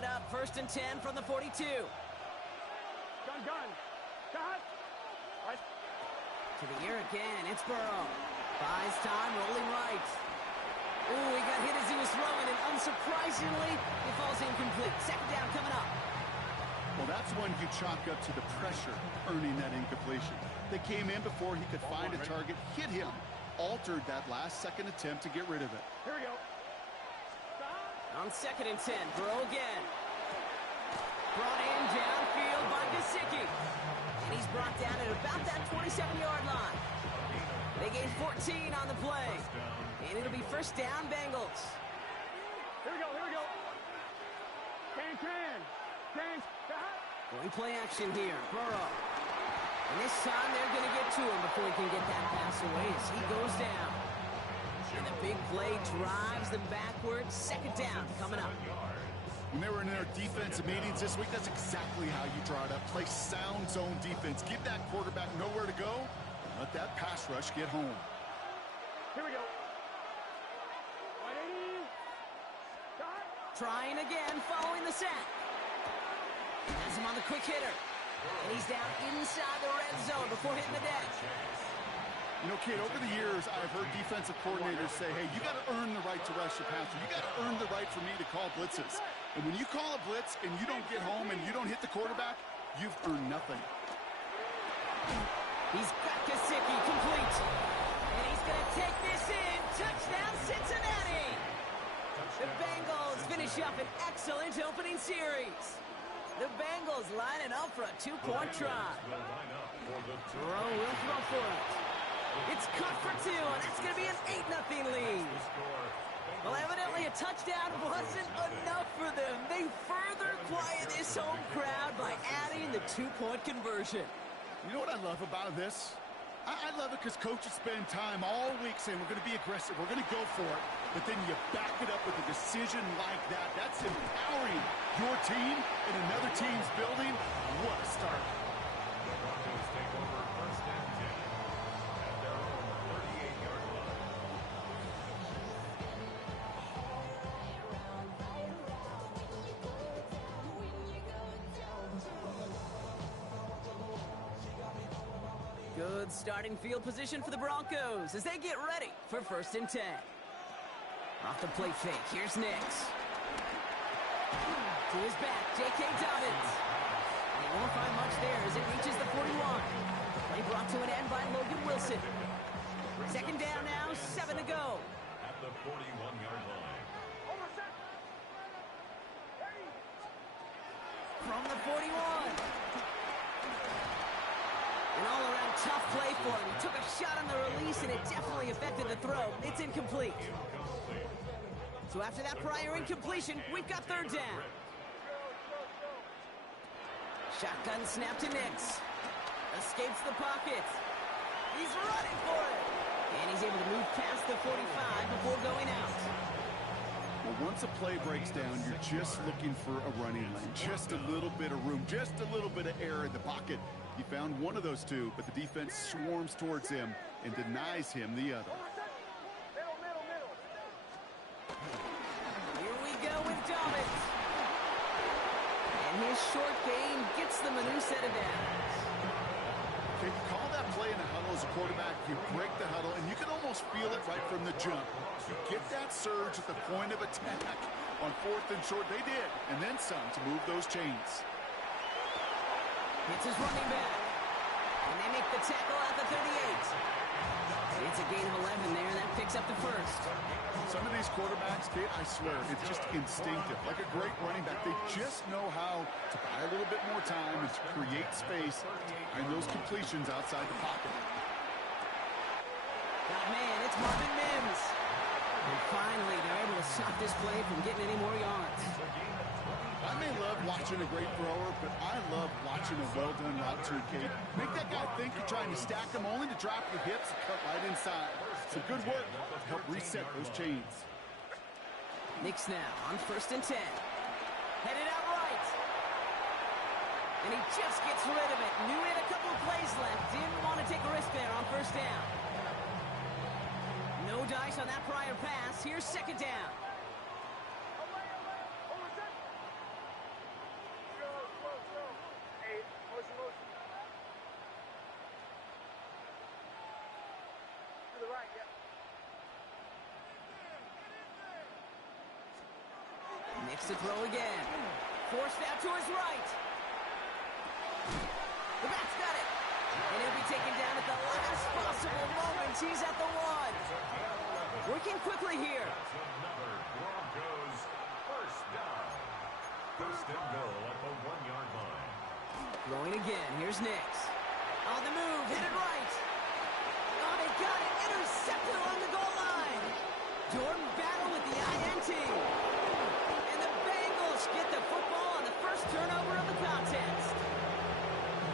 set up 1st and 10 from the 42. Gun. Cut. Right. To the air again, it's Burrow. Buys time, rolling right. Ooh, he got hit as he was throwing, and unsurprisingly, it falls incomplete. 2nd down coming up. Well, that's one you chalk up to the pressure earning that incompletion. They came in before he could find a target, hit him, altered that last second attempt to get rid of it. Here we go. On 2nd and 10, Burrow again. Brought in downfield by Gesicki. And he's brought down at about that 27-yard line. They gain 14 on the play. And it'll be 1st down, Bengals. Here we go. Can. Going play action here, Burrow. And this time they're going to get to him before he can get that pass away as he goes down. And the big play drives them backwards. 2nd down coming up. When they were in their defensive meetings this week, that's exactly how you draw it up. Play sound zone defense. Give that quarterback nowhere to go. And let that pass rush get home. Here we go. Trying again following the sack. Has him on the quick hitter. And he's down inside the red zone before hitting the deck. You know, kid, over the years, I've heard defensive coordinators say, hey, you got to earn the right to rush the passer. You got to earn the right for me to call blitzes. And when you call a blitz and you don't get home and you don't hit the quarterback, you've earned nothing. He's got Gesicki complete. And he's going to take this in. Touchdown, Cincinnati. The Bengals finish up an excellent opening series. The Bengals lining up for a 2-point try. Burrow will throw for it. It's cut for 2, and that's going to be an 8-0 lead. Well, evidently a touchdown wasn't enough for them. They further quiet this home crowd by adding the 2-point conversion. You know what I love about this? I love it because coaches spend time all week saying we're going to be aggressive, we're going to go for it, but then you back it up with a decision like that. That's empowering your team in another team's building. What a start. The Broncos take over 1st and 10 at their own 38-yard line. Good starting field position for the Broncos as they get ready for 1st and 10. Off the play fake, here's Nix. To his back, J.K. Dobbins. He won't find much there as it reaches the 41. Play brought to an end by Logan Wilson. 2nd down now, 7 to go. At the 41-yard line. From the 41. An all-around tough play for him. He took a shot on the release, and it definitely affected the throw. It's incomplete. So after that prior incompletion, we've got 3rd down. Shotgun snap to Nix. Escapes the pocket. He's running for it. And he's able to move past the 45 before going out. Well, once a play breaks down, you're just looking for a running lane. Just a little bit of room, just a little bit of air in the pocket. He found one of those two, but the defense swarms towards him and denies him the other. Here we go with Dobbins. And his short gain gets them a new set of downs. Okay, you call that play in the huddle as a quarterback, you break the huddle, and you can almost feel it right from the jump. You get that surge at the point of attack on 4th and short. They did, and then some to move those chains. It's his running back. And they make the tackle at the 38. It's a gain of 11 there, and that picks up the 1st. Some of these quarterbacks, Kate, I swear, it's just instinctive. Like a great running back, they just know how to buy a little bit more time and to create space and those completions outside the pocket. Got man, it's Marvin Mims. And finally, they're able to stop this play from getting any more yards. I may love watching a great thrower, but I love watching a well-done route too, Kate. Make that guy think you're trying to stack him only to drop your hips and cut right inside. Some good work to help reset those chains. Nix now on 1st and 10. Headed out right. And he just gets rid of it. Knew he had a couple of plays left. Didn't want to take a risk there on 1st down. No dice on that prior pass. Here's 2nd down. to throw again. Forced out to his right. The back's got it. And he'll be taken down at the last possible moment. He's at the 1. Working quickly here. Another Broncos first down. First and goal at the 1-yard line. Throwing again. Here's Nix. On the move. Hit it right. Oh, they got it. Intercepted along the goal line. Jordan Battle with the INT. And the Bengals get the football on the first turnover of the contest.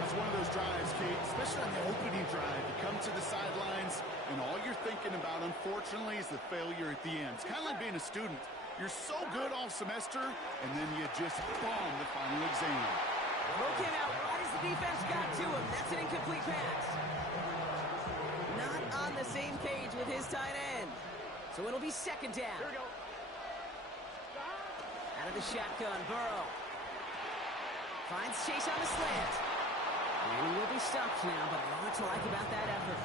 That's one of those drives, Kate, especially on the opening drive. You come to the sidelines, and all you're thinking about, unfortunately, is the failure at the end. It's kind of like being a student. You're so good all semester, and then you just bomb the final exam. Broke him out right as the defense got to him. That's an incomplete pass. Not on the same page with his tight end. So it'll be second down. Here we go. Out of the shotgun, Burrow. Finds Chase on the slant. And he will be stopped now, but a lot to like about that effort.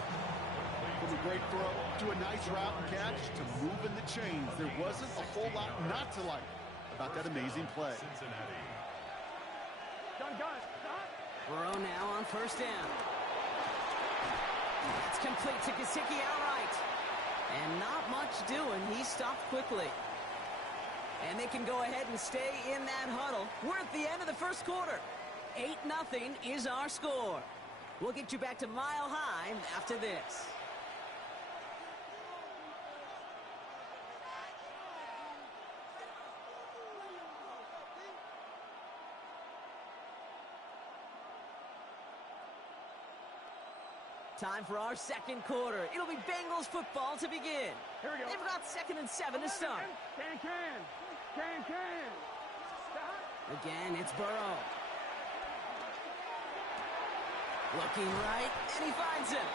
From a great throw to a nice route and catch to moving the chains. There wasn't a whole lot not to like about that amazing play. Cincinnati. Gun. Burrow now on first down. It's complete to Gesicki outright. And not much doing. He stopped quickly. And they can go ahead and stay in that huddle. We're at the end of the first quarter. 8-0 is our score. We'll get you back to Mile High after this. Time for our second quarter. It'll be Bengals football to begin. Here we go. They've got 2nd and 7 to start. Can. Again, it's Burrow. Looking right, and he finds him.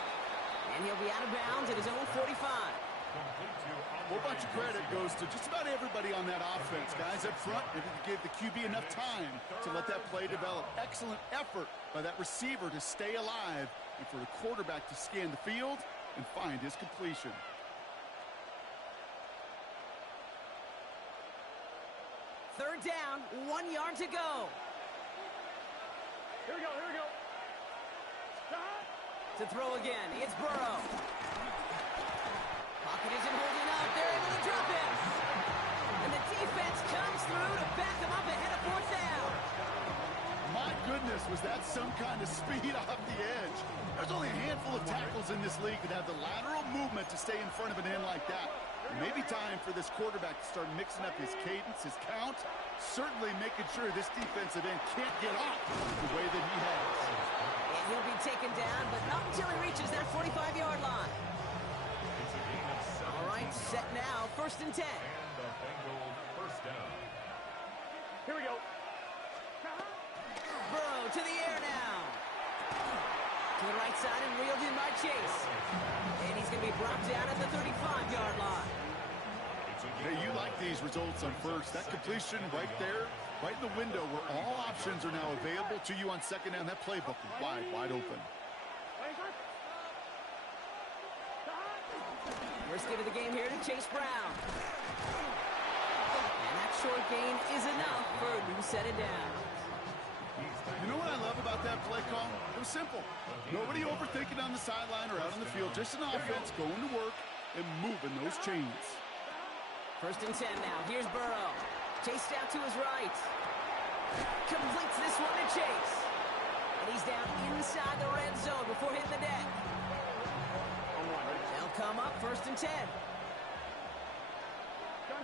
And he'll be out of bounds at his own 45. A whole bunch of credit goes to just about everybody on that offense. Guys up front, maybe to give the QB enough time to let that play develop. Excellent effort by that receiver to stay alive and for the quarterback to scan the field and find his completion. Third down, 1 yard to go. Here we go. To throw again, it's Burrow. Pocket isn't holding up. They're able to drop him. And the defense comes through to back him up ahead of 4th down. My goodness, was that some kind of speed off the edge. There's only a handful of tackles in this league that have the lateral movement to stay in front of an end like that. It may be time for this quarterback to start mixing up his cadence, his count, certainly making sure this defensive end can't get off the way that he has. And he'll be taken down, but not until he reaches that 45-yard line. All right, set now, 1st and 10. And the Bengals first down. Here we go. Burrow to the air now. To the right side and reeled in by Chase. And he's going to be brought down at the 35-yard line. Hey, you like these results on first. That completion right there, right in the window where all options are now available to you on second down. That playbook is wide open. First give of the game here to Chase Brown. And that short gain is enough for a new set of downs. You know what I love about that play call? It was simple. Nobody overthinking on the sideline or out on the field. Just an offense going to work and moving those chains. 1st and 10 now. Here's Burrow. Chased out to his right. Completes this one to Chase. And he's down inside the red zone before hitting the deck. They'll come up 1st and 10.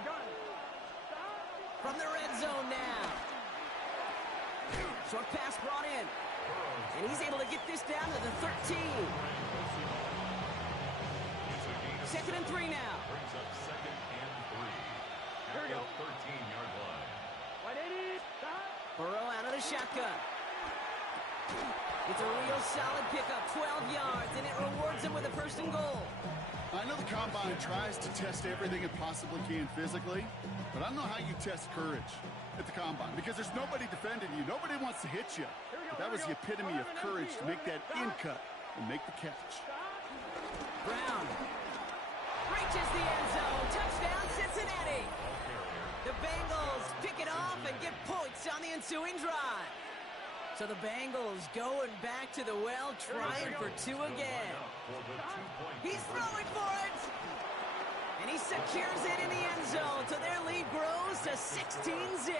Gun. From the red zone now. Short pass brought in. And he's able to get this down to the 13. 2nd and 3 now. Brings up 2nd and 3. Here we go. 13-yard line. 180. Burrow out of the shotgun. It's a real solid pickup, 12 yards, and it rewards him with a 1st and goal. I know the Combine tries to test everything it possibly can physically, but I don't know how you test courage at the Combine because there's nobody defending you. Nobody wants to hit you. But that was the epitome of courage to make that in cut and make the catch. Brown reaches the end zone. Touchdown, Cincinnati. The Bengals pick it off and get points on the ensuing drive. So the Bengals going back to the well, trying for two again. He's throwing for it. And he secures it in the end zone, so their lead grows to 16-zip.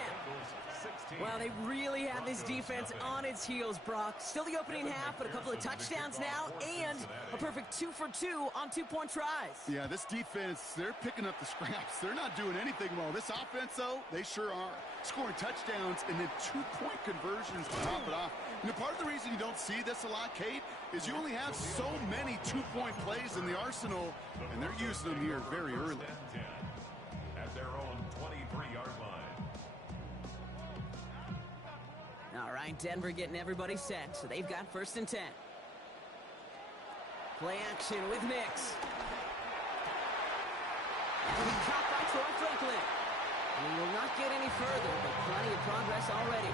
Well, they really have this defense on its heels, Brock. Still the opening half, but a couple of touchdowns now, and a perfect 2 for 2 on two-point tries. Yeah, this defense, they're picking up the scraps. They're not doing anything well. This offense, though, they sure are. Scoring touchdowns and then two-point conversions to top it off. You know, part of the reason you don't see this a lot, Kate, is you only have so many two-point plays in the arsenal, and they're using them here very early. At their own 23-yard line. All right, Denver getting everybody set, so they've got 1st and 10. Play action with Nix. And he caught by Troy Franklin. And he will not get any further, but plenty of progress already.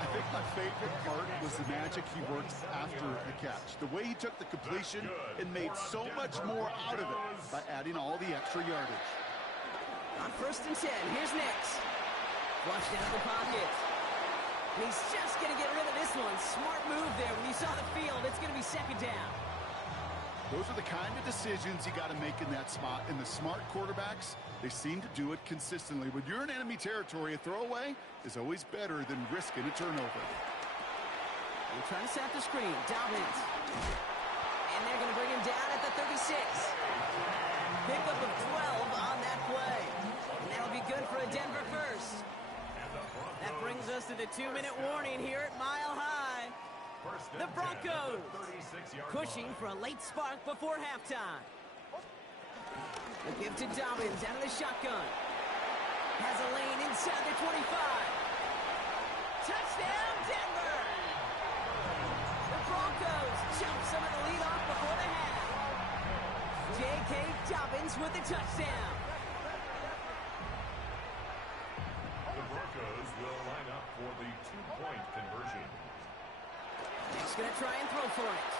I think my favorite part was the magic he worked after the catch. The way he took the completion and made so much more out of it by adding all the extra yardage. On 1st and 10, here's Nix. Flushed out of the pocket. And he's just going to get rid of this one. Smart move there. When you saw the field, it's going to be 2nd down. Those are the kind of decisions you got to make in that spot. And the smart quarterbacks, they seem to do it consistently. When you're in enemy territory, a throwaway is always better than risking a turnover. They're trying to set the screen. Dobbins. And they're going to bring him down at the 36. Pickup of 12 on that play. And that'll be good for a Denver first. That brings us to the 2-minute warning here at Mile High. The Broncos pushing for a late spark before halftime. The give to Dobbins out of the shotgun. Has a lane inside the 25. Touchdown, Denver! The Broncos jump some of the lead off before the half. J.K. Dobbins with the touchdown. The Broncos will line up for the two-point conversion. He's going to try and throw for it.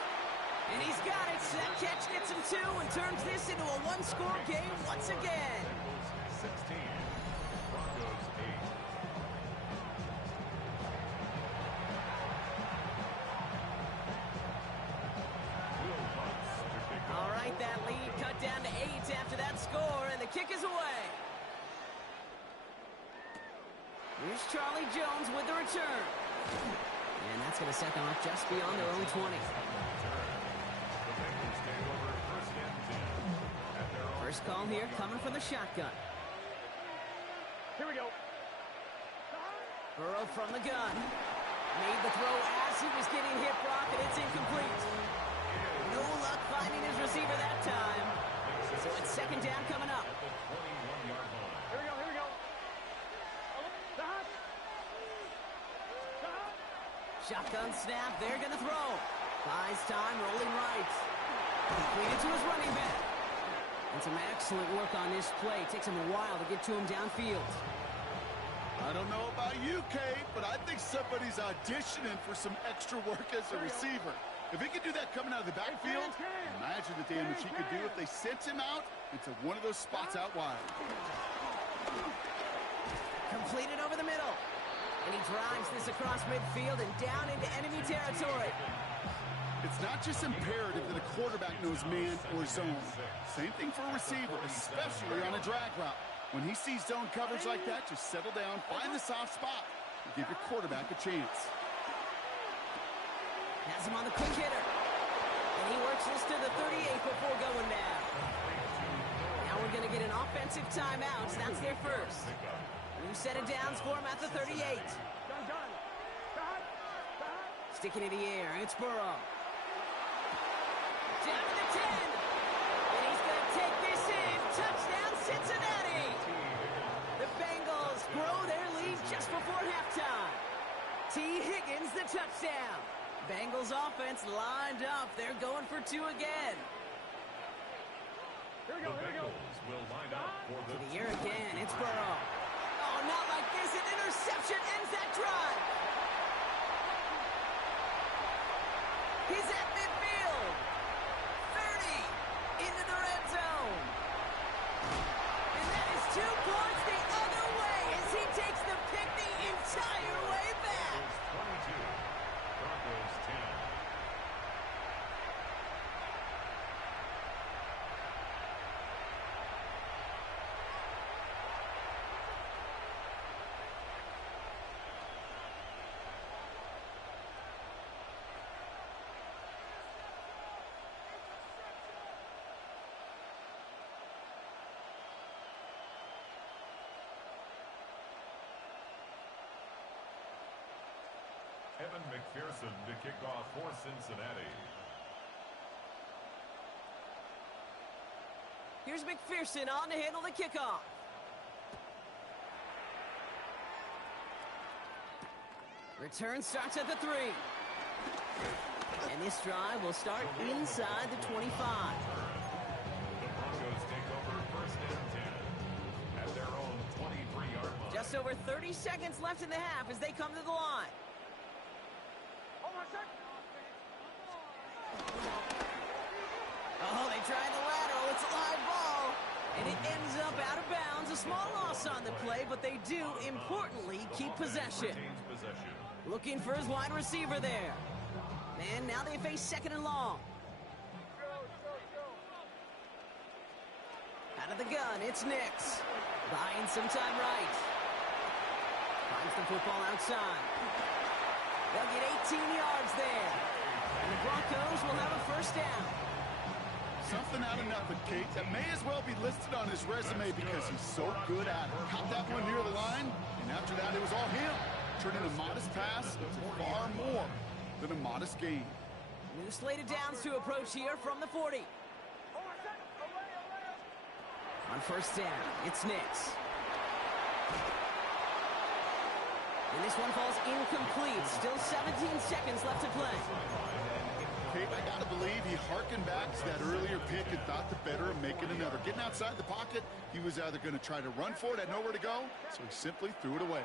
And he's got it. So that catch gets him 2 and turns this into a one-score game once again. 16, Broncos 8. All right, that lead cut down to 8 after that score, and the kick is away. Here's Charlie Jones with the return. And that's going to set them up just beyond their own 20. First call here coming from the shotgun. Here we go. Burrow from the gun. Made the throw as he was getting hit, Brock, and it's incomplete. No luck finding his receiver that time. So it's 2nd down coming up. Here we go. Here we go. Stop. Stop. Shotgun snap, they're going to throw. Buys time, rolling right. Completed to his running back. And some excellent work on this play. Takes him a while to get to him downfield. I don't know about you, Kate, but I think somebody's auditioning for some extra work as a receiver. If he could do that coming out of the backfield, imagine the damage he could do if they sent him out into one of those spots out wide. Completed over the middle. And he drives this across midfield and down into enemy territory. It's not just imperative that a quarterback knows man or zone. Same thing for a receiver, especially on a drag route. When he sees zone coverage like that, just settle down, find the soft spot, and give your quarterback a chance. Has him on the quick hitter. And he works this to the 38 before going down. Now we're going to get an offensive timeout. So that's their first. New set of downs for him at the 38. Done. Stop. Sticking in the air. It's Burrow. Down to the 10. And he's going to take this in. Touchdown, Cincinnati. The Bengals grow their lead just before halftime. T. Higgins, the touchdown. Bengals offense lined up. They're going for 2 again. Here we go. The Bengals will line up for To the the air again. It's Burrow. Oh, not like this. An interception ends that drive. He's at midfield. 30 into the red zone. And that is 2 points the other Evan McPherson to kick off for Cincinnati. Here's McPherson on to handle the kickoff. Return starts at the 3. And this drive will start inside the 25. The Broncos take over first and 10 at their own 23-yard line. Just over 30 seconds left in the half as they come to the line. Oh, they tried the lateral. It's a live ball. And it ends up out of bounds. A small loss on the play, but they do, importantly, keep possession. Retains possession. Looking for his wide receiver there. And now they face second and long. Out of the gun, it's Nix. Buying some time right. Finds the football outside. They'll get 18 yards there. And the Broncos will have a first down. Something out of nothing, Kate. That may as well be listed on his resume because he's so good at it. Caught that one near the line, and after that, it was all him. Turning a modest pass to far more than a modest gain. New slated downs to approach here from the 40. On first down, it's Nix. And this one falls incomplete. Still 17 seconds left to play. Kate, I gotta believe he harkened back to that earlier pick and thought the better of making another. Getting outside the pocket, he was either going to try to run for it, had nowhere to go, so he simply threw it away.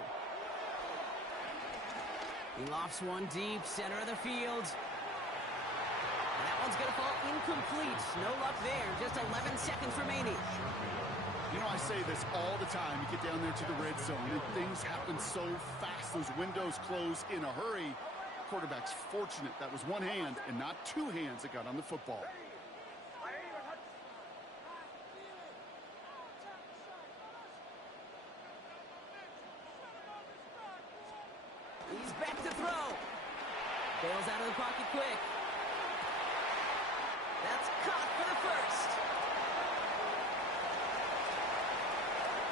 He lofts one deep, center of the field. And that one's going to fall incomplete. No luck there. Just 11 seconds remaining. You know, I say this all the time. You get down there to the red zone, and things happen so fast. Those windows close in a hurry. Quarterback's fortunate that was one hand and not two hands that got on the football. He's back to throw. Bails out of the pocket quick. That's caught for the first.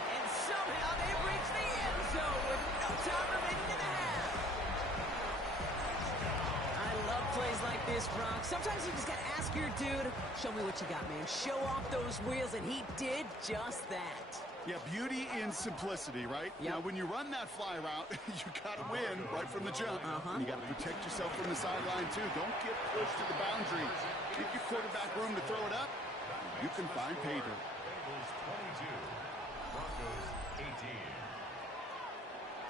And somehow they've reached the end zone with no time remaining in the half. I love plays like this, Brock. Sometimes you just got to ask your dude, show me what you got, man. Show off those wheels, and he did just that. Yeah, beauty in simplicity, right? Yep. Now, when you run that fly route, you got to win right from the jump. You got to protect yourself from the sideline, too. Don't get pushed to the boundary. Give your quarterback room to throw it up. You can find pay dirt. Bengals 22, Broncos 18.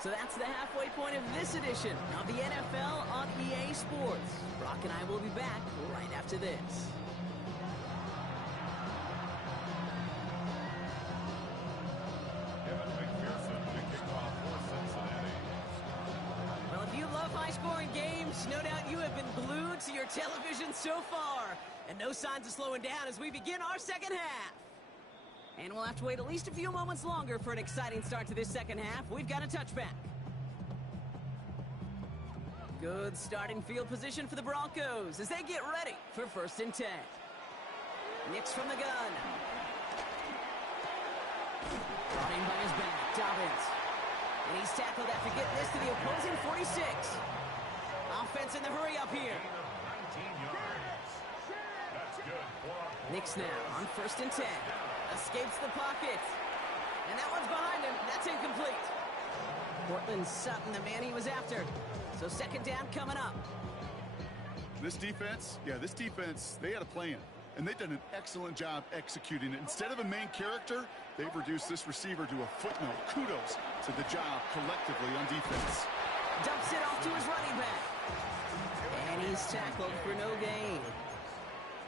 So that's the halfway point of this edition of the NFL on EA Sports. Brock and I will be back right after this. Evan McPherson to kick off for Cincinnati. Well, if you love high-scoring games, no doubt you have been glued to your television so far. And no signs of slowing down as we begin our second half. And we'll have to wait at least a few moments longer for an exciting start to this second half. We've got a touchback. Good starting field position for the Broncos as they get ready for first and 10. Nix from the gun. Brought in by his back, Dobbins. And he's tackled after getting this to the opposing 46. Offense in the hurry up here. Gain of 19 yards. That's good for a Nix now on first and 10. Escapes the pocket. And that one's behind him. That's incomplete. Cortland Sutton, the man he was after. So second down coming up. This defense, they had a plan. And they've done an excellent job executing it. Instead of a main character, they've reduced this receiver to a footnote. Kudos to the job collectively on defense. Dumps it off to his running back. And he's tackled for no gain.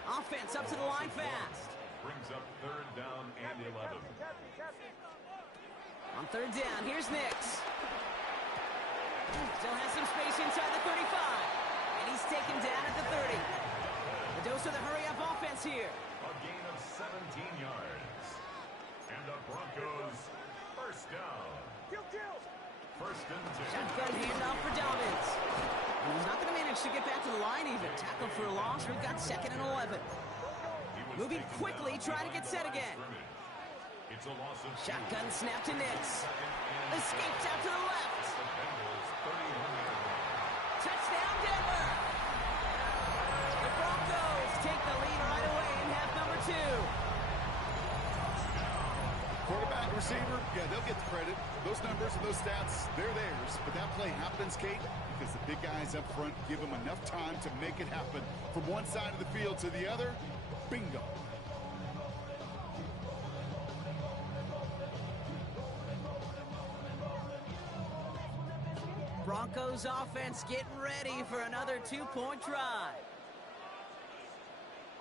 Offense up to the line fast. brings up third down and 11. On third down, here's Nix. Still has some space inside the 35. And he's taken down at the 30. The dose of the hurry-up offense here. A gain of 17 yards. And the Broncos first down. First and 10. Shotgun handoff for Dobbins. And he's not going to manage to get back to the line even. Tackled for a loss. We've got second and 11. Moving quickly, trying to get set again. It's a loss of Shotgun snap to Nix. Escapes out to the left. the Bengals 31-yard line. Yeah, they'll get the credit. Those numbers and those stats, they're theirs. But that play happens, Kate, because the big guys up front give them enough time to make it happen. From one side of the field to the other, bingo. Broncos offense getting ready for another two-point drive.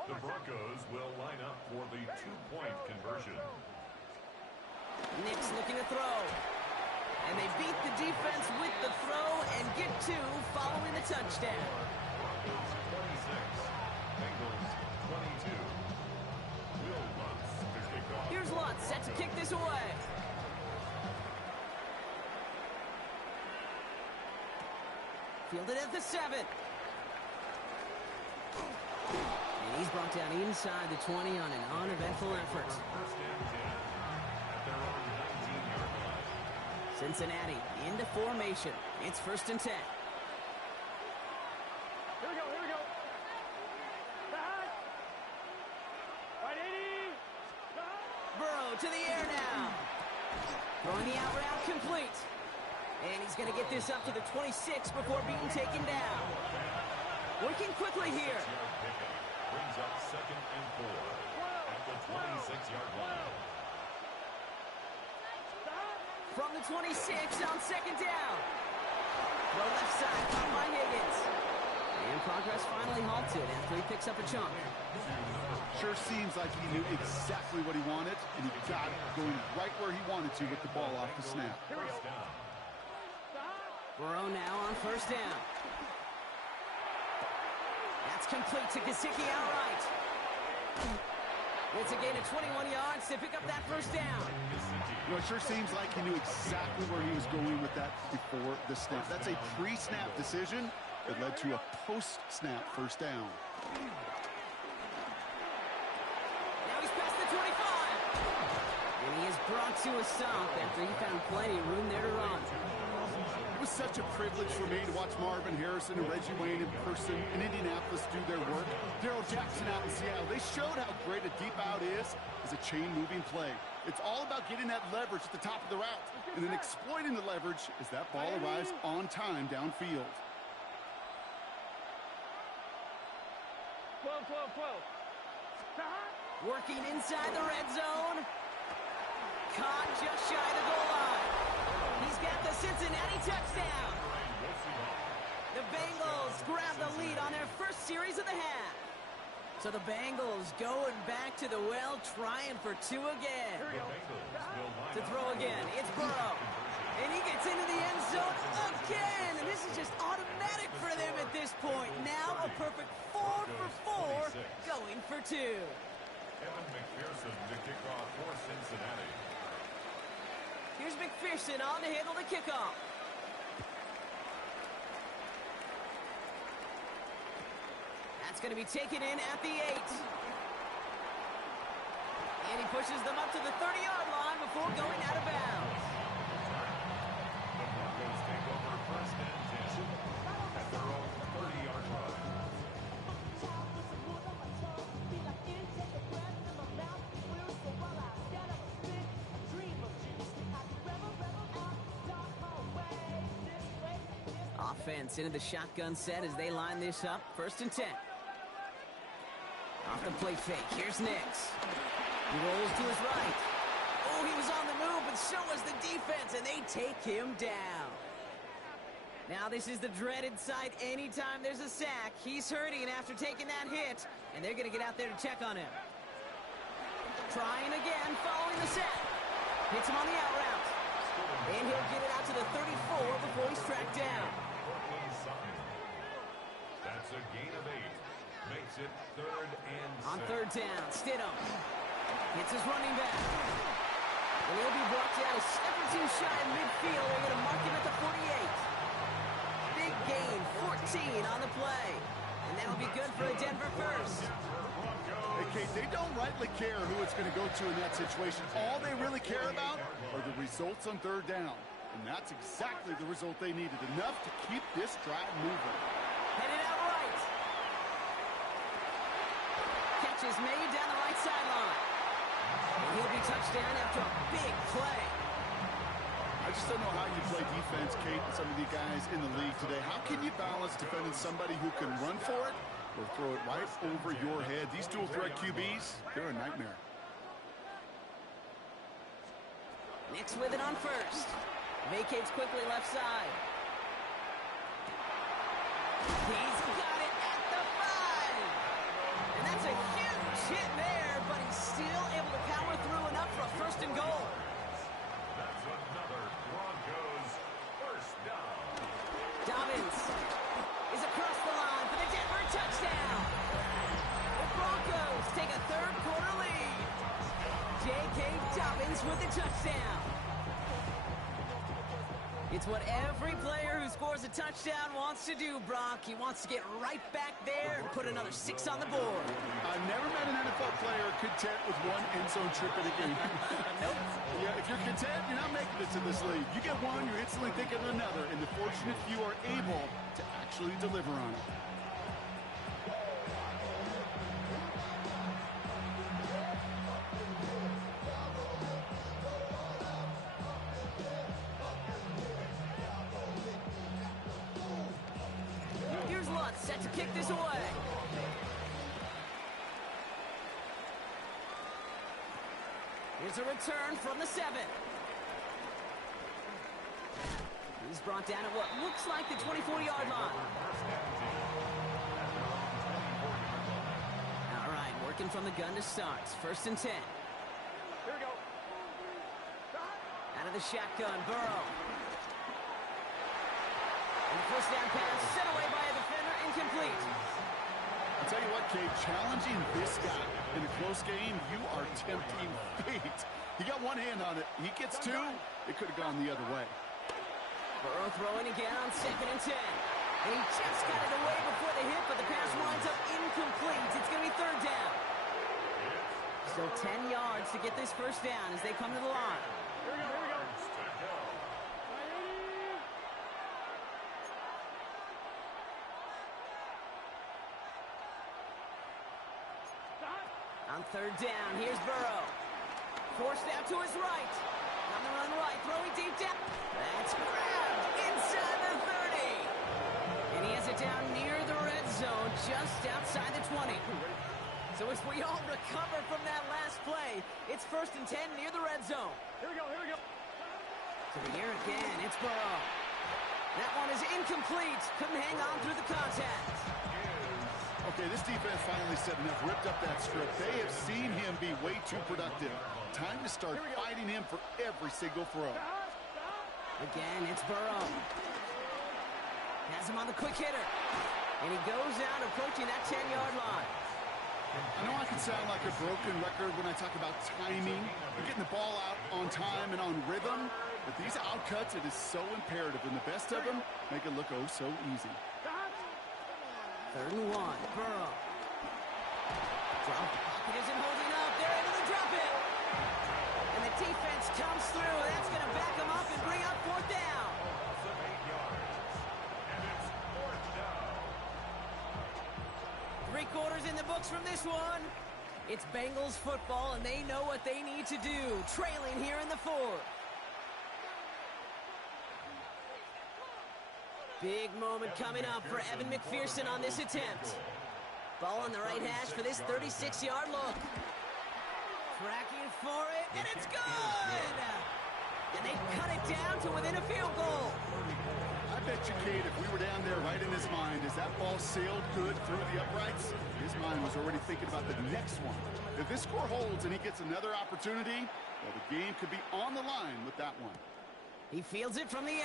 The Broncos will line up for the two-point conversion. Knicks looking to throw. And they beat the defense with the throw and get two following the touchdown. Broncos 26, Bengals 22. Will Lutz to kick off. Here's Lutz set to kick this away. Fielded at the 7. And he's brought down inside the 20 on an uneventful effort. First and 10 at their own 19-yard line. Cincinnati into formation. It's 1st and 10. Here we go, here we go. Back. Right, 80. Burrow to the air now. Throwing the out route complete. And he's going to get this up to the 26 before being taken down. Working quickly here. Brings up 2nd and 4 at the 26-yard line. From the 26 on 2nd down. The left side caught by Higgins. And progress finally halted after he picks up a chunk. Sure seems like he knew exactly what he wanted, and he got it going right where he wanted to with the ball off the snap. First down. Burrow now on 1st down. That's complete to Gesicki outright. It's a gain of 21 yards to pick up that 1st down. You know, it sure seems like he knew exactly where he was going with that before the snap. That's a pre-snap decision that led to a post-snap 1st down. Now he's past the 25. And he is brought to a stop after he found plenty of room there to run. It was such a privilege for me to watch Marvin Harrison and Reggie Wayne in person in Indianapolis do their work. Darrell Jackson out in Seattle, they showed how great a deep out is as a chain-moving play. It's all about getting that leverage at the top of the route and then exploiting the leverage as that ball arrives on time downfield. 12, 12, 12. Working inside the red zone. Caught just shy of the goal line. He's got the Cincinnati touchdown. The Bengals grab the lead on their first series of the half. So the Bengals going back to the well, trying for two again. To throw again, it's Burrow. And he gets into the end zone again. And this is just automatic for them at this point. Now a perfect 4 for 4, going for 2. Evan McPherson to kick off for Cincinnati. Here's McPherson on to handle the kickoff. That's going to be taken in at the 8. And he pushes them up to the 30-yard line before going out of bounds. The Broncos take over 1st and 10 at their own 30-yard line. Offense into the shotgun set as they line this up. 1st and 10. Off the play fake. Here's Nix. He rolls to his right. Oh, he was on the move, but so was the defense, and they take him down. Now this is the dreaded sight anytime there's a sack. He's hurting after taking that hit, and they're going to get out there to check on him. Trying again following the sack. Hits him on the out route. And he'll get it out to the 34 before he's tracked down. That's a gain of 8. Makes it 3rd and 6. On 3rd down, Stidham hits his running back. And he'll be brought down a step or two shy in midfield. They're going to mark him at the 48. Big gain, 14 on the play. And that'll be good for a Denver first. Hey, Kate, they don't rightly care who it's going to go to in that situation. All they really care about are the results on 3rd down. And that's exactly the result they needed. Enough to keep this drive moving. Headed out right. Catch is made down the right sideline. And he'll be touched down after a big play. I just don't know how you play defense, Kate, and some of the guys in the league today. How can you balance defending somebody who can run for it or throw it right over your head? These dual threat QBs, they're a nightmare. Nix with it on first. Vacates quickly left side. He's got it at the 5. And that's a huge hit there, but he's still able to power through enough for a 1st and goal. That's another Broncos first down. Dobbins is across the line for the Denver touchdown. The Broncos take a 3rd quarter lead. J.K. Dobbins with the touchdown. It's what every player who scores a touchdown wants to do, Brock. He wants to get right back there and put another 6 on the board. I've never met an NFL player content with one end zone trip in a game. Nope. Yeah, if you're content, you're not making it to this league. You get one, you're instantly thinking of another, and the fortunate few are able to actually deliver on it. Here's Lutz set to kick this away. Here's a return from the 7. He's brought down at what looks like the 24-yard line. All right, working from the gun to start. 1st and 10. Here we go. Out of the shotgun, Burrow. And the 1st down pass set away by a defender, incomplete. I'll tell you what, Kate, challenging this guy in a close game, you are tempting fate. He got one hand on it. He gets 2, it could have gone the other way. Burrow throwing again on 2nd and 10. And he just got it away before the hit, but the pass winds up incomplete. It's going to be 3rd down. So 10 yards to get this 1st down as they come to the line. Here we go. Here we go. On 3rd down, here's Burrow. Forced out to his right. On the run right, throwing deep down. That's grabbed inside the 30. And he has it down near the red zone, just outside the 20. So as we all recover from that last play, it's 1st and 10 near the red zone. Here we go. Here we go. To the air again, it's Burrow. That one is incomplete. Couldn't hang on through the contact. Okay, this defense finally said enough, ripped up that strip. They have seen him be way too productive. Time to start fighting him for every single throw. Again, it's Burrow. Has him on the quick hitter. And he goes out approaching that 10-yard line. I know I can sound like a broken record when I talk about timing and getting the ball out on time and on rhythm, but these outcuts, it is so imperative, and the best of them make it look oh so easy. 3rd and 1, Burrow. Drop pocket isn't holding up. They're able to drop it. And the defense comes through. That's going to back them up and bring up 4th down. Loss of 8 yards. And it's 4th down. 3 quarters in the books from this one. It's Bengals football, and they know what they need to do. Trailing here in the 4th. Big moment coming up for Evan McPherson on this attempt. Ball on the right hash for this 36-yard look. Tracking for it, and it's good! And they cut it down to within a field goal. I bet you, Kate, if we were down there right in his mind, as that ball sailed good through the uprights, his mind was already thinking about the next one. If this score holds and he gets another opportunity, well, the game could be on the line with that one. He fields it from the 8.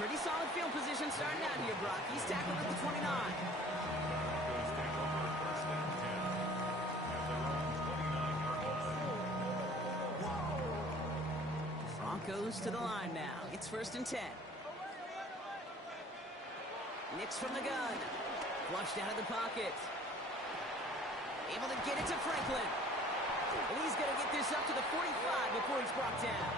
Pretty solid field position starting out here, Brock. He's tackled at the 29. Broncos take over 1st and 10 at their own 29-yard line. Broncos to the line now. It's 1st and 10. Nix from the gun. Flushed out of the pocket. Able to get it to Franklin. And he's going to get this up to the 45 before he's brought down.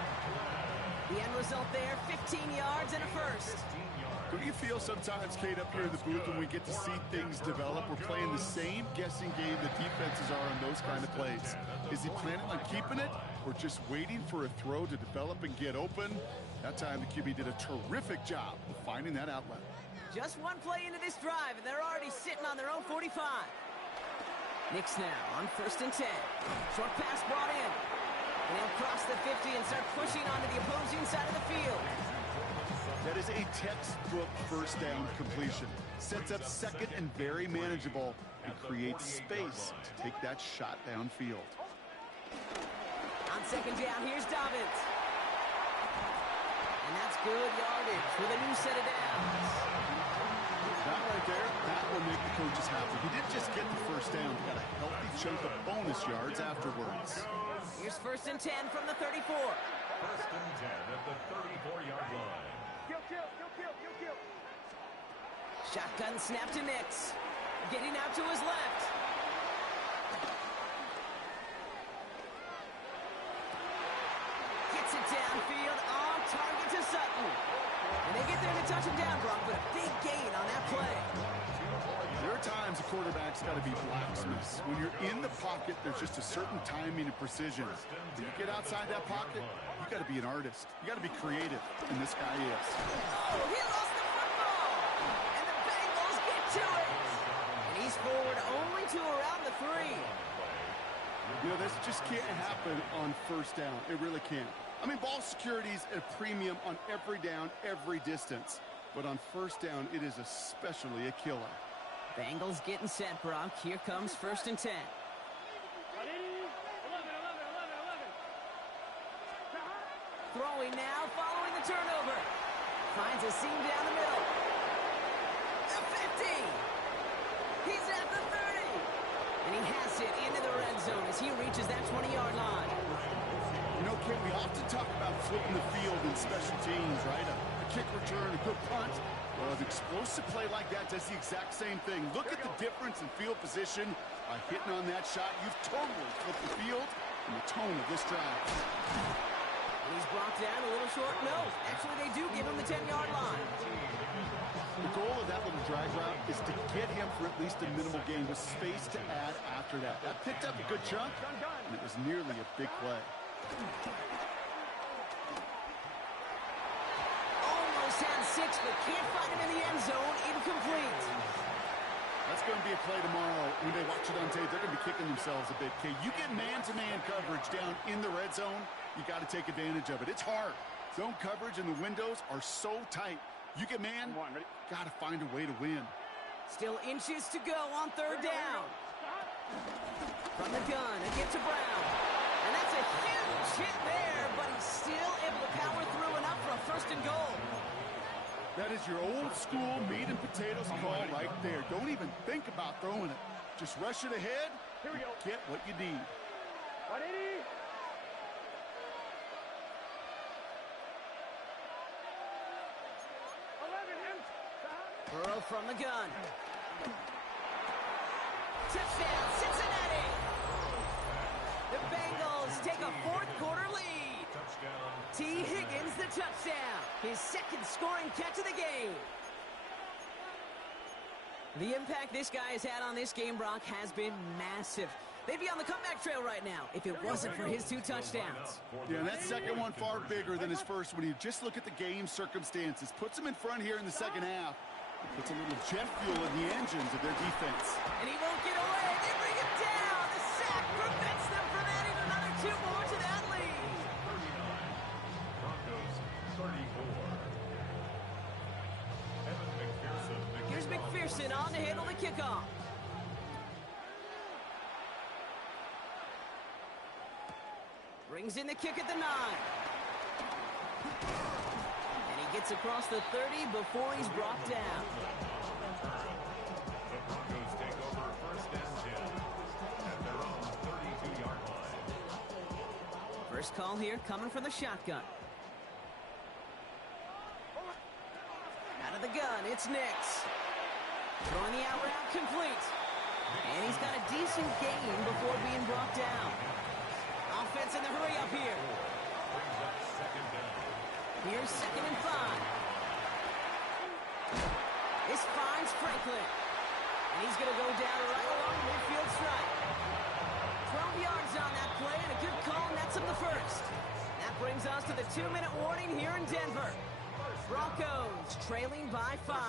The end result there, 15 yards and a 1st. 15 yards. Don't you feel sometimes, Kate, up here in the booth when we get to see things develop, we're playing the same guessing game the defenses are on those kind of plays? Is he planning on keeping it or just waiting for a throw to develop and get open? That time the QB did a terrific job of finding that outlet. Just one play into this drive, and they're already sitting on their own 45. Knicks now on 1st and 10. Short pass brought in. And he'll cross the 50 and start pushing onto the opposing side of the field. That is a textbook first down completion. Sets up second and very manageable and creates space to take that shot downfield. On 2nd down, here's Dobbins. And that's good yardage with a new set of downs. That right there, that will make the coaches happy. He didn't just get the first down, he got a healthy chunk of bonus yards afterwards. Here's 1st and 10 from the 34. 1st and 10 at the 34-yard line. Kill. Shotgun snap to Nix. Getting out to his left. Gets it downfield on target to Sutton. And they get there to touch him down, Brock, but a big gain on that play. There are times a quarterback's got to be blacksmiths. When you're in the pocket, there's just a certain timing and precision. When you get outside that pocket, you got to be an artist. You got to be creative, and this guy is. Oh, he lost the football! And the Bengals get to it! And he's forward only to around the 3. You know, this just can't happen on first down. It really can't. I mean, ball security's at a premium on every down, every distance. But on first down, it is especially a killer. Bengals getting set, Brock. Here comes 1st and 10. 11. Throwing now, following the turnover. Finds a seam down the middle. The 50! He's at the 30! And he has it into the red zone as he reaches that 20-yard line. You know, Ken, we often talk about flipping the field in special teams, right? A kick return, a good punt. Well, an explosive play like that does the exact same thing. Look at the difference in field position. By hitting on that shot, you've totally flipped the field and the tone of this drive. And he's brought down a little short. No, actually they do give him the 10-yard line. The goal of that little drag route is to get him for at least a minimal gain with space to add after that. That picked up a good chunk, and it was nearly a big play. Almost had 6, but can't find him in the end zone. Incomplete. That's going to be a play tomorrow. When they watch it on tape, they're going to be kicking themselves a bit. Okay, you get man-to-man coverage down in the red zone, you got to take advantage of it. It's hard. Zone coverage and the windows are so tight. You get man, got to find a way to win. Still inches to go on 3rd down. From the gun, again to Brown. And that's a huge hit there, but he's still able to power through enough for a 1st and goal. That is your old school meat and potatoes call right there. Don't even think about throwing it. Just rush it ahead, Here we go. get what you need. 180. Burrow from the gun. Touchdown, Cincinnati! The Bengals take a 4th quarter lead. T. Higgins the touchdown. His 2nd scoring catch of the game. The impact this guy has had on this game, Brock, has been massive. They'd be on the comeback trail right now if it wasn't for his 2 touchdowns. Yeah, and that second one far bigger than his first one. You just look at the game circumstances. Puts him in front here in the second half. Puts a little jet fuel in the engines of their defense. And he won't get away. They bring him down. The sack prevents them from adding another 2 more to that lead. 39. Broncos 34. Evan McPherson. Here's McPherson on to handle the kickoff. Brings in the kick at the 9. And he gets across the 30 before he's brought down. The Broncos take over 1st and 10 at their own 32-yard line. First call here coming from the shotgun. Out of the gun, it's Nix. Throwing the out route complete. And he's got a decent gain before being brought down. Offense in the hurry up here. Brings up 2nd down. Here's 2nd and 5. This finds Franklin. And he's going to go down right along the midfield stripe. 12 yards on that play, and a good call nets him the first. That brings us to the 2-minute warning here in Denver. Broncos trailing by 5.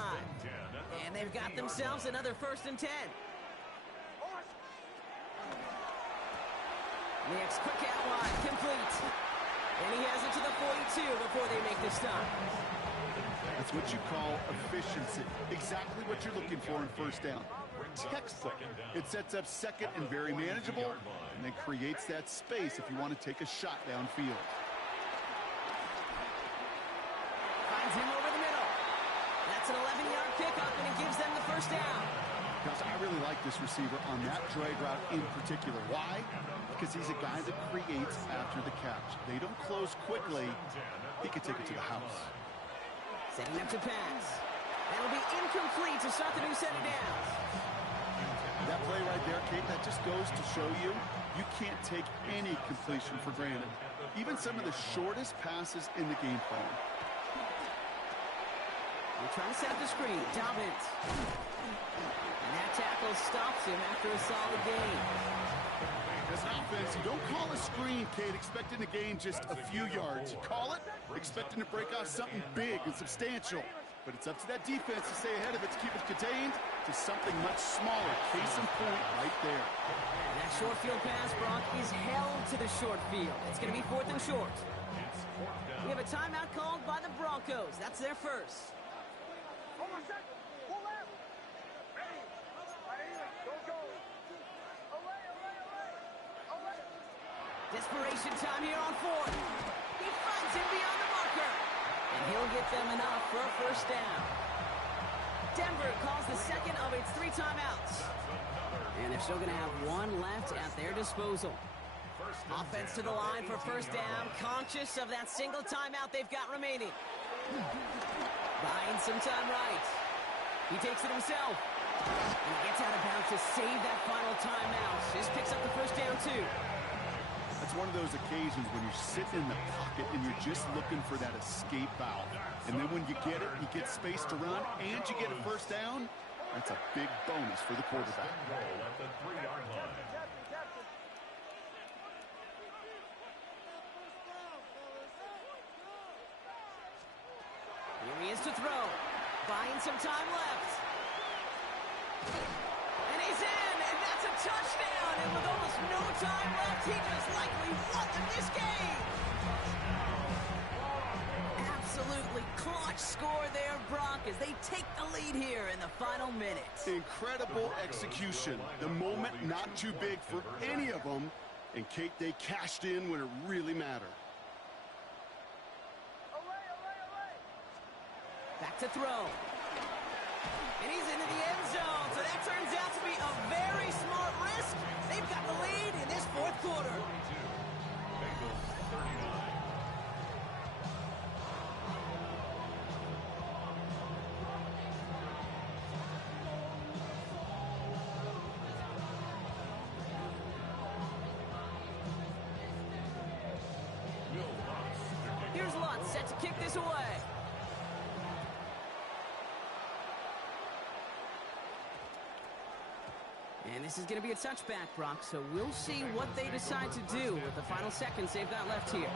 And they've got themselves another 1st and 10. Next, quick out wide, complete. And he has it to the 42 before they make the stop. That's what you call efficiency. Exactly what you're looking for in 1st down. Textbook. It sets up 2nd and very manageable, and then creates that space if you want to take a shot downfield. Finds him over the middle. That's an 11-yard pickup, and it gives them the 1st down. Guys, I really like this receiver on that drag route in particular. Why? Because he's a guy that creates after the catch. They don't close quickly. He could take it to the house. Setting up to pass. That'll be incomplete to start the new set of downs. That play right there, Kate, that just goes to show you, you can't take any completion for granted. Even some of the shortest passes in the game plan. They're trying to set up the screen. Dobbins. And that tackle stops him after a solid gain. As an offense, you don't call a screen, Kate, expecting to gain just a few yards. You call it expecting to break off something big and substantial. But it's up to that defense to stay ahead of it, to keep it contained to something much smaller. Case in point right there. And that short field pass, Brock, is held to the short field. It's going to be 4th and short. We have a timeout called by the Broncos. That's their first. Desperation time here on 4th. He finds him beyond the marker. And he'll get them enough for a 1st down. Denver calls the 2nd of its 3 timeouts. And they're still going to have 1 left at their disposal. Offense to the line for 1st down, conscious of that single timeout they've got remaining. Buying some time right. He takes it himself. And he gets out of bounds to save that final timeout. Just picks up the 1st down, too. It's one of those occasions when you're sitting in the pocket and you're just looking for that escape valve. And then when you get it, you get space to run, and you get a 1st down. That's a big bonus for the quarterback. At the 3-yard line. Here he is to throw. Buying some time left. And he's in, and that's a touchdown. And with almost no time left, he just likely won this game. Absolutely clutch score there, Brock, as they take the lead here in the final minutes. Incredible execution. The moment not too big for any of them. And, Kate, they cashed in when it really mattered. Back to throw. And he's into the end zone. So that turns out to be a very smart risk. They've got the lead in this 4th quarter. Here's Lutz set to kick this away. And this is going to be a touchback, Brock, so we'll see what they decide to do with the final seconds they've got left here.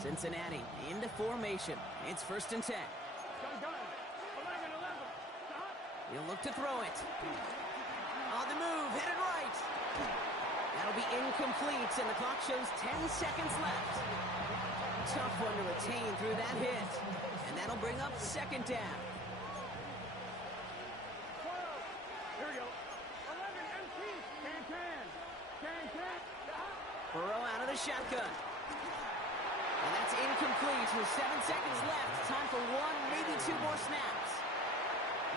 Cincinnati into formation. It's 1st and 10. He'll look to throw it. On the move, headed right. That'll be incomplete, and the clock shows 10 seconds left. Tough one to retain through that hit. And that'll bring up 2nd down. Burrow out of the shotgun. And that's incomplete with 7 seconds left. Time for 1, maybe 2 more snaps.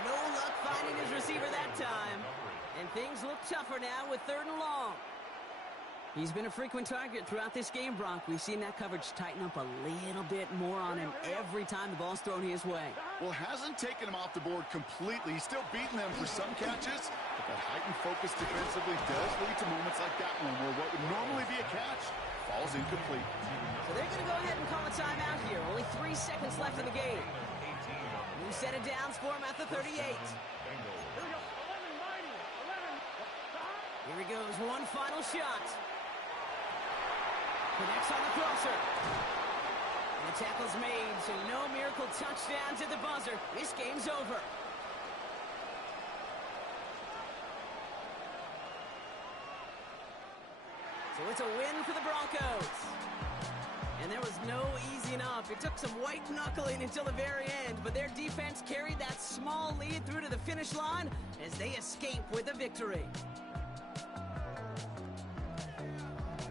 No luck finding his receiver that time. And things look tougher now with 3rd and long. He's been a frequent target throughout this game, Brock. We've seen that coverage tighten up a little bit more on him every time the ball's thrown his way. Well, hasn't taken him off the board completely. He's still beating them for some catches, but that heightened focus defensively does lead to moments like that one, where what would normally be a catch falls ball's incomplete. So they're going to go ahead and call a timeout here. Only 3 seconds left in the game. New set of downs for him at the 38. Here we go. 11, Mighty. 11. Here he goes, one final shot. Connects on the crosser. And the tackle's made, so no miracle touchdowns at the buzzer. This game's over. So it's a win for the Broncos. And there was no easy enough. It took some white knuckling until the very end, but their defense carried that small lead through to the finish line as they escape with a victory.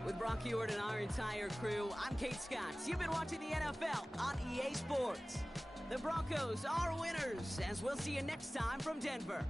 With Brock Huard and our entire crew, I'm Kate Scott. You've been watching the NFL on EA Sports. The Broncos are winners, as we'll see you next time from Denver.